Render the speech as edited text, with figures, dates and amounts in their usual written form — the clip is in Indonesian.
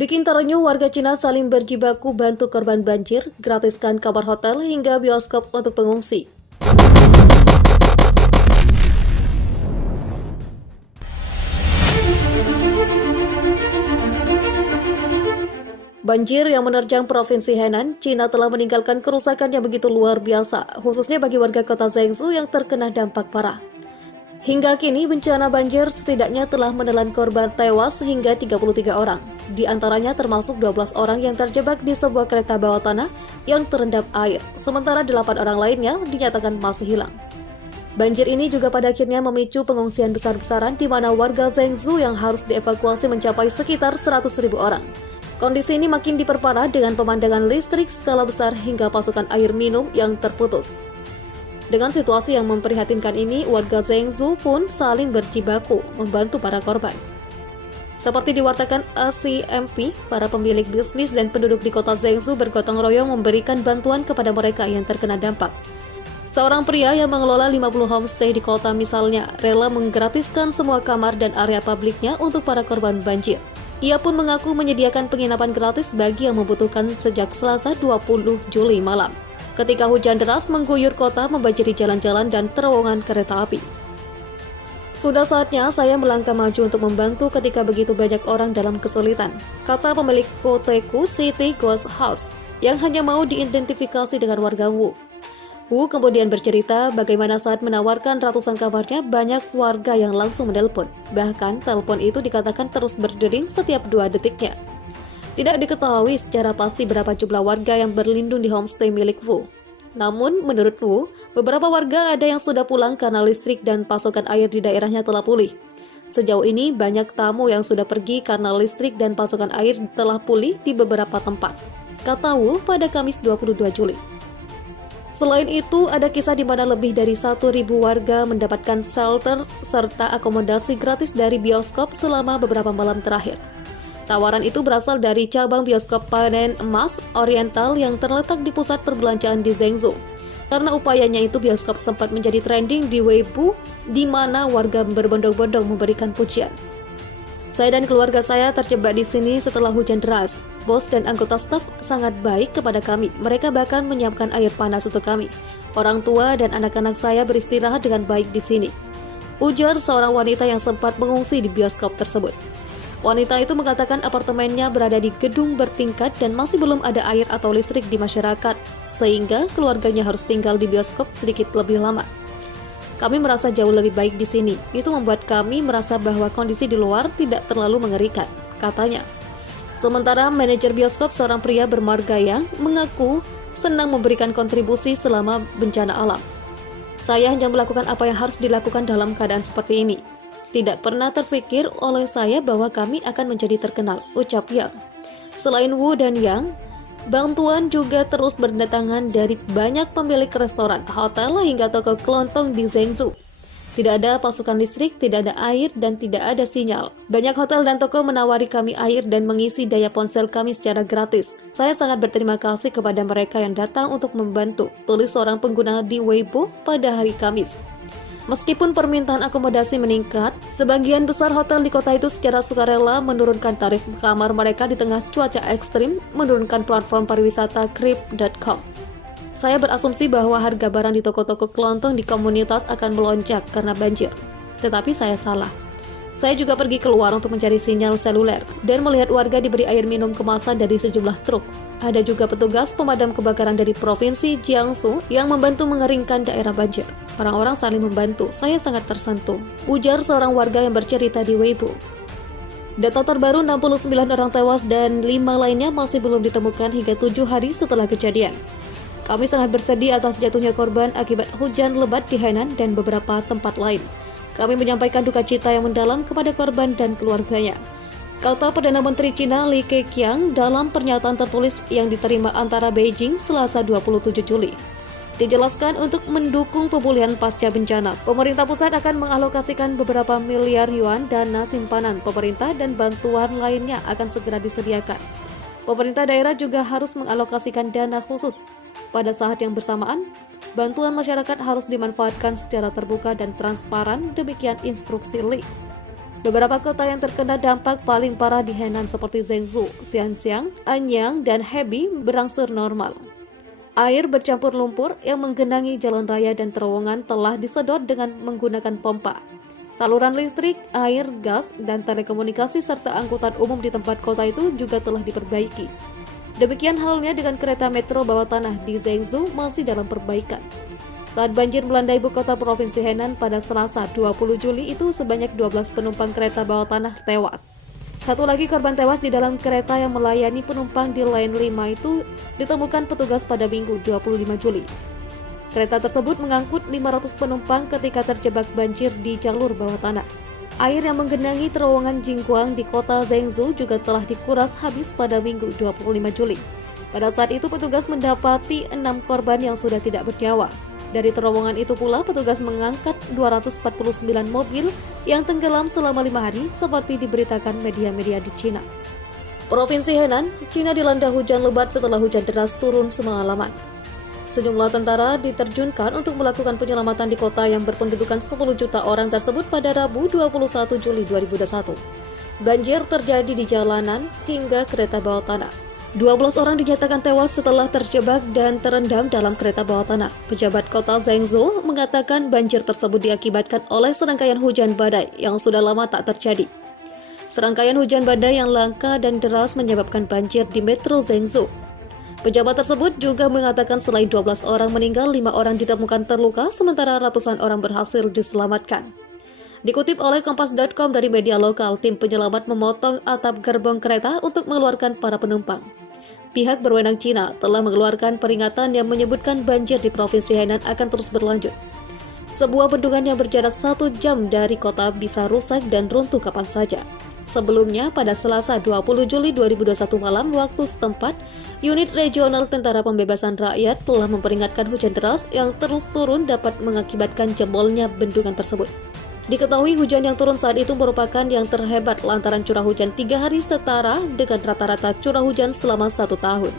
Bikin terenyuh warga Cina saling berjibaku bantu korban banjir, gratiskan kamar hotel hingga bioskop untuk pengungsi. Banjir yang menerjang Provinsi Henan, Cina telah meninggalkan kerusakan yang begitu luar biasa, khususnya bagi warga kota Zhengzhou yang terkena dampak parah. Hingga kini, bencana banjir setidaknya telah menelan korban tewas hingga 33 orang. Di antaranya termasuk 12 orang yang terjebak di sebuah kereta bawah tanah yang terendam air, sementara 8 orang lainnya dinyatakan masih hilang. Banjir ini juga pada akhirnya memicu pengungsian besar-besaran di mana warga Zhengzhou yang harus dievakuasi mencapai sekitar 100.000 orang. Kondisi ini makin diperparah dengan pemandangan listrik skala besar hingga pasokan air minum yang terputus. Dengan situasi yang memprihatinkan ini, warga Zhengzhou pun saling berjibaku membantu para korban. Seperti diwartakan ACMP, para pemilik bisnis dan penduduk di kota Zhengzhou bergotong royong memberikan bantuan kepada mereka yang terkena dampak. Seorang pria yang mengelola 50 homestay di kota misalnya, rela menggratiskan semua kamar dan area publiknya untuk para korban banjir. Ia pun mengaku menyediakan penginapan gratis bagi yang membutuhkan sejak Selasa 20 Juli malam, ketika hujan deras mengguyur kota membanjiri jalan-jalan dan terowongan kereta api. Sudah saatnya saya melangkah maju untuk membantu ketika begitu banyak orang dalam kesulitan, kata pemilik Koteku City Ghost House yang hanya mau diidentifikasi dengan warga Wu. Wu kemudian bercerita bagaimana saat menawarkan ratusan kamarnya banyak warga yang langsung menelpon. Bahkan telepon itu dikatakan terus berdering setiap 2 detiknya. Tidak diketahui secara pasti berapa jumlah warga yang berlindung di homestay milik Wu. Namun, menurut Wu, beberapa warga ada yang sudah pulang karena listrik dan pasokan air di daerahnya telah pulih. Sejauh ini, banyak tamu yang sudah pergi karena listrik dan pasokan air telah pulih di beberapa tempat, kata Wu pada Kamis 22 Juli. Selain itu, ada kisah di mana lebih dari 1.000 warga mendapatkan shelter serta akomodasi gratis dari bioskop selama beberapa malam terakhir. Tawaran itu berasal dari cabang bioskop Panen Emas Oriental yang terletak di pusat perbelanjaan di Zhengzhou. Karena upayanya itu, bioskop sempat menjadi trending di Weibo, di mana warga berbondong-bondong memberikan pujian. Saya dan keluarga saya terjebak di sini setelah hujan deras. Bos dan anggota staf sangat baik kepada kami. Mereka bahkan menyiapkan air panas untuk kami. Orang tua dan anak-anak saya beristirahat dengan baik di sini, ujar seorang wanita yang sempat mengungsi di bioskop tersebut. Wanita itu mengatakan apartemennya berada di gedung bertingkat dan masih belum ada air atau listrik di masyarakat, sehingga keluarganya harus tinggal di bioskop sedikit lebih lama. Kami merasa jauh lebih baik di sini. Itu membuat kami merasa bahwa kondisi di luar tidak terlalu mengerikan, katanya. Sementara manajer bioskop, seorang pria bermargaya, mengaku senang memberikan kontribusi selama bencana alam. Saya hanya melakukan apa yang harus dilakukan dalam keadaan seperti ini. Tidak pernah terfikir oleh saya bahwa kami akan menjadi terkenal, ucap Yang. Selain Wu dan Yang, bantuan juga terus berdatangan dari banyak pemilik restoran, hotel, hingga toko kelontong di Zhengzhou. Tidak ada pasokan listrik, tidak ada air, dan tidak ada sinyal. Banyak hotel dan toko menawari kami air dan mengisi daya ponsel kami secara gratis. Saya sangat berterima kasih kepada mereka yang datang untuk membantu, tulis seorang pengguna di Weibo pada hari Kamis. Meskipun permintaan akomodasi meningkat, sebagian besar hotel di kota itu secara sukarela menurunkan tarif kamar mereka di tengah cuaca ekstrim, menurunkan platform pariwisata Trip.com. Saya berasumsi bahwa harga barang di toko-toko kelontong di komunitas akan melonjak karena banjir. Tetapi saya salah. Saya juga pergi keluar untuk mencari sinyal seluler dan melihat warga diberi air minum kemasan dari sejumlah truk. Ada juga petugas pemadam kebakaran dari Provinsi Jiangsu yang membantu mengeringkan daerah banjir. Orang-orang saling membantu, saya sangat tersentuh, ujar seorang warga yang bercerita di Weibo. Data terbaru 69 orang tewas dan 5 lainnya masih belum ditemukan hingga 7 hari setelah kejadian. Kami sangat bersedih atas jatuhnya korban akibat hujan lebat di Henan dan beberapa tempat lain. Kami menyampaikan duka cita yang mendalam kepada korban dan keluarganya, kata Perdana Menteri Cina Li Keqiang dalam pernyataan tertulis yang diterima antara Beijing Selasa 27 Juli. Dijelaskan untuk mendukung pemulihan pasca bencana, pemerintah pusat akan mengalokasikan beberapa miliar yuan dana simpanan pemerintah dan bantuan lainnya akan segera disediakan. Pemerintah daerah juga harus mengalokasikan dana khusus. Pada saat yang bersamaan, bantuan masyarakat harus dimanfaatkan secara terbuka dan transparan, demikian instruksi Li. Beberapa kota yang terkena dampak paling parah di Henan seperti Zhengzhou, Xianxiang, Anyang, dan Hebei berangsur normal. Air bercampur lumpur yang menggenangi jalan raya dan terowongan telah disedot dengan menggunakan pompa. Saluran listrik, air, gas, dan telekomunikasi serta angkutan umum di tempat kota itu juga telah diperbaiki. Demikian halnya dengan kereta metro bawah tanah di Zhengzhou masih dalam perbaikan. Saat banjir melanda ibu kota provinsi Henan pada Selasa 20 Juli itu sebanyak 12 penumpang kereta bawah tanah tewas. Satu lagi korban tewas di dalam kereta yang melayani penumpang di Line 5 itu ditemukan petugas pada Minggu 25 Juli. Kereta tersebut mengangkut 500 penumpang ketika terjebak banjir di jalur bawah tanah. Air yang menggenangi terowongan Jingguang di kota Zhengzhou juga telah dikuras habis pada Minggu 25 Juli. Pada saat itu petugas mendapati 6 korban yang sudah tidak bernyawa. Dari terowongan itu pula petugas mengangkat 249 mobil yang tenggelam selama 5 hari seperti diberitakan media-media di Cina. Provinsi Henan, Cina dilanda hujan lebat setelah hujan deras turun semalaman. Sejumlah tentara diterjunkan untuk melakukan penyelamatan di kota yang berpendudukan 10 juta orang tersebut pada Rabu 21 Juli 2021. Banjir terjadi di jalanan hingga kereta bawah tanah. 12 orang dinyatakan tewas setelah terjebak dan terendam dalam kereta bawah tanah. Pejabat kota Zhengzhou mengatakan banjir tersebut diakibatkan oleh serangkaian hujan badai yang sudah lama tak terjadi. Serangkaian hujan badai yang langka dan deras menyebabkan banjir di metro Zhengzhou. Pejabat tersebut juga mengatakan selain 12 orang meninggal, 5 orang ditemukan terluka, sementara ratusan orang berhasil diselamatkan. Dikutip oleh Kompas.com dari media lokal, tim penyelamat memotong atap gerbong kereta untuk mengeluarkan para penumpang. Pihak berwenang Cina telah mengeluarkan peringatan yang menyebutkan banjir di Provinsi Henan akan terus berlanjut. Sebuah bendungan yang berjarak 1 jam dari kota bisa rusak dan runtuh kapan saja. Sebelumnya, pada Selasa 20 Juli 2021 malam waktu setempat, unit regional Tentara Pembebasan Rakyat telah memperingatkan hujan deras yang terus turun dapat mengakibatkan jebolnya bendungan tersebut. Diketahui hujan yang turun saat itu merupakan yang terhebat lantaran curah hujan 3 hari setara dengan rata-rata curah hujan selama 1 tahun.